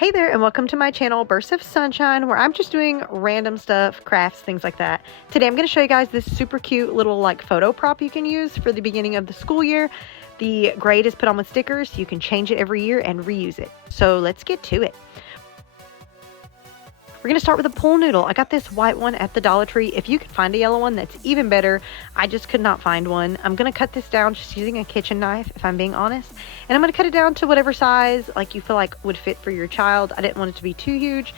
Hey there, and welcome to my channel, Bursts of Sunshine, where I'm just doing random stuff, crafts, things like that. Today I'm going to show you guys this super cute little like photo prop you can use for the beginning of the school year. The grade is put on with stickers, so you can change it every year and reuse it. So let's get to it. We're going to start with a pool noodle. I got this white one at the Dollar Tree. If you can find a yellow one, that's even better. I just could not find one. I'm going to cut this down just using a kitchen knife, if I'm being honest. And I'm going to cut it down to whatever size like you feel like would fit for your child. I didn't want it to be too huge.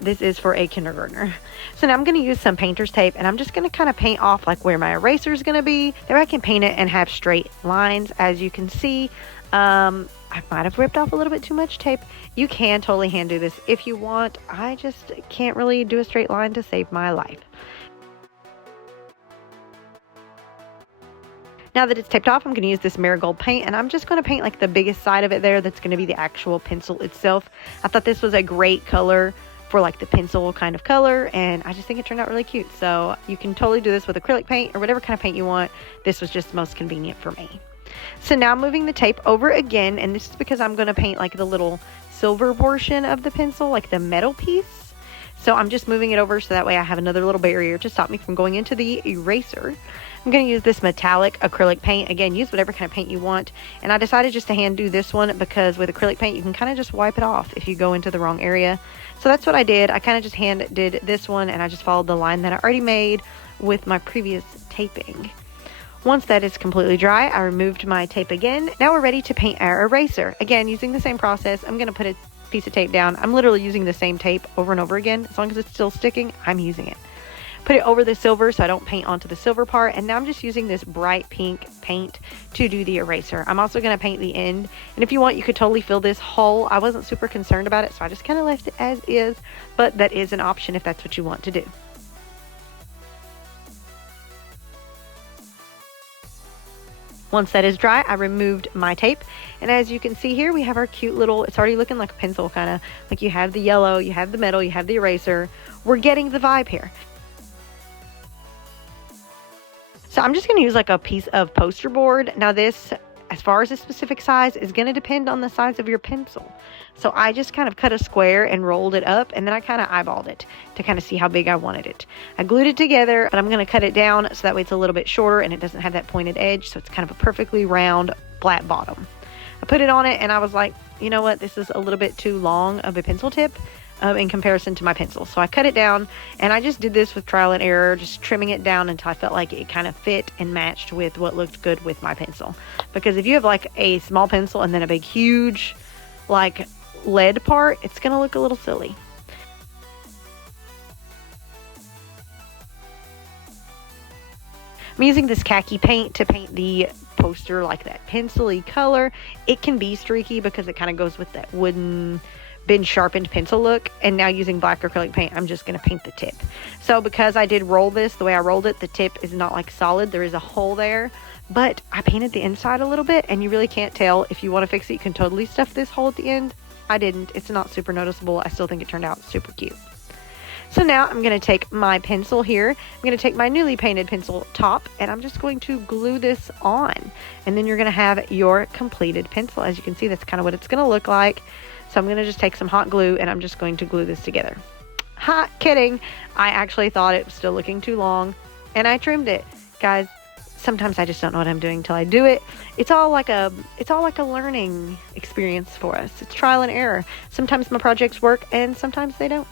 This is for a kindergartner. So now I'm going to use some painter's tape, and I'm just going to kind of paint off like where my eraser is going to be. That way I can paint it and have straight lines. As you can see, I might have ripped off a little bit too much tape. You can totally hand do this if you want. I just can't really do a straight line to save my life. Now that it's taped off, I'm going to use this marigold paint, and I'm just going to paint like the biggest side of it there. That's going to be the actual pencil itself. I thought this was a great color for like the pencil kind of color, and I just think it turned out really cute. So you can totally do this with acrylic paint or whatever kind of paint you want. This was just most convenient for me. So now I'm moving the tape over again, and this is because I'm going to paint like the little silver portion of the pencil, like the metal piece. So I'm just moving it over so that way I have another little barrier to stop me from going into the eraser. I'm going to use this metallic acrylic paint. Again, use whatever kind of paint you want. And I decided just to hand do this one because with acrylic paint, you can kind of just wipe it off if you go into the wrong area. So that's what I did. I kind of just hand did this one, and I just followed the line that I already made with my previous taping. Once that is completely dry, I removed my tape again. Now we're ready to paint our eraser. Again, using the same process, I'm going to put a piece of tape down. I'm literally using the same tape over and over again. As long as it's still sticking, I'm using it. Put it over the silver so I don't paint onto the silver part. And now I'm just using this bright pink paint to do the eraser. I'm also going to paint the end. And if you want, you could totally fill this hole. I wasn't super concerned about it, so I just kind of left it as is. But that is an option if that's what you want to do. Once that is dry, I removed my tape, and as you can see here, we have our cute little, it's already looking like a pencil, kind of like you have the yellow, you have the metal, you have the eraser. We're getting the vibe here. So I'm just going to use like a piece of poster board. Now this, as far as the specific size, is going to depend on the size of your pencil. So I just kind of cut a square and rolled it up, and then I kind of eyeballed it to kind of see how big I wanted it. I glued it together, but I'm going to cut it down so that way it's a little bit shorter and it doesn't have that pointed edge, so it's kind of a perfectly round, flat bottom. I put it on it, and I was like, you know what, this is a little bit too long of a pencil tip in comparison to my pencil. So I cut it down, and I just did this with trial and error, just trimming it down until I felt like it kind of fit and matched with what looked good with my pencil. Because if you have like a small pencil and then a big, huge, like lead part, it's going to look a little silly. I'm using this khaki paint to paint the poster like that pencil-y color. It can be streaky because it kind of goes with that wooden, been sharpened pencil look. And now using black acrylic paint, I'm just going to paint the tip. So because I did roll this, the way I rolled it, the tip is not like solid. There is a hole there, but I painted the inside a little bit, and you really can't tell. If you want to fix it, you can totally stuff this hole at the end. I didn't. It's not super noticeable. I still think it turned out super cute. So now I'm going to take my pencil here. I'm going to take my newly painted pencil top, and I'm just going to glue this on. And then you're going to have your completed pencil. As you can see, that's kind of what it's going to look like. So I'm going to just take some hot glue, and I'm just going to glue this together. Ha, kidding. I actually thought it was still looking too long, and I trimmed it. Guys, sometimes I just don't know what I'm doing until I do it. It's all like a learning experience for us. It's trial and error. Sometimes my projects work, and sometimes they don't.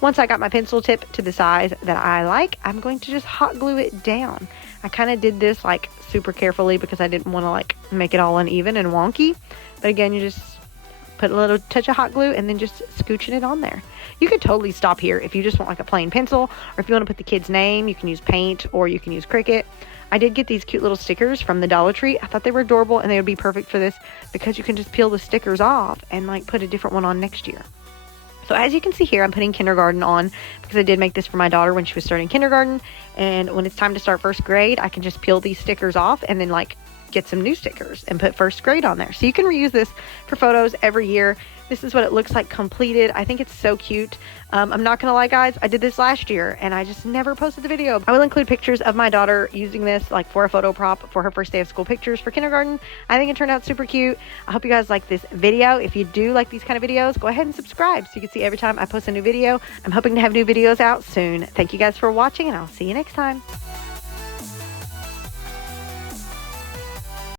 Once I got my pencil tip to the size that I like, I'm going to just hot glue it down. I kind of did this like super carefully because I didn't want to like make it all uneven and wonky. But again, you just put a little touch of hot glue and then just scooching it on there. You could totally stop here if you just want like a plain pencil, or if you want to put the kid's name, you can use paint or you can use Cricut. I did get these cute little stickers from the Dollar Tree. I thought they were adorable, and they would be perfect for this because you can just peel the stickers off and like put a different one on next year. So as you can see here, I'm putting kindergarten on because I did make this for my daughter when she was starting kindergarten. And when it's time to start first grade, I can just peel these stickers off and then like get some new stickers and put first grade on there. So you can reuse this for photos every year. This is what it looks like completed. I think it's so cute. I'm not gonna lie, guys, I did this last year and I just never posted the video. I will include pictures of my daughter using this like for a photo prop for her first day of school pictures for kindergarten. I think it turned out super cute. I hope you guys like this video. If you do like these kind of videos, go ahead and subscribe so you can see every time I post a new video. I'm hoping to have new videos out soon. Thank you guys for watching, and I'll see you next time.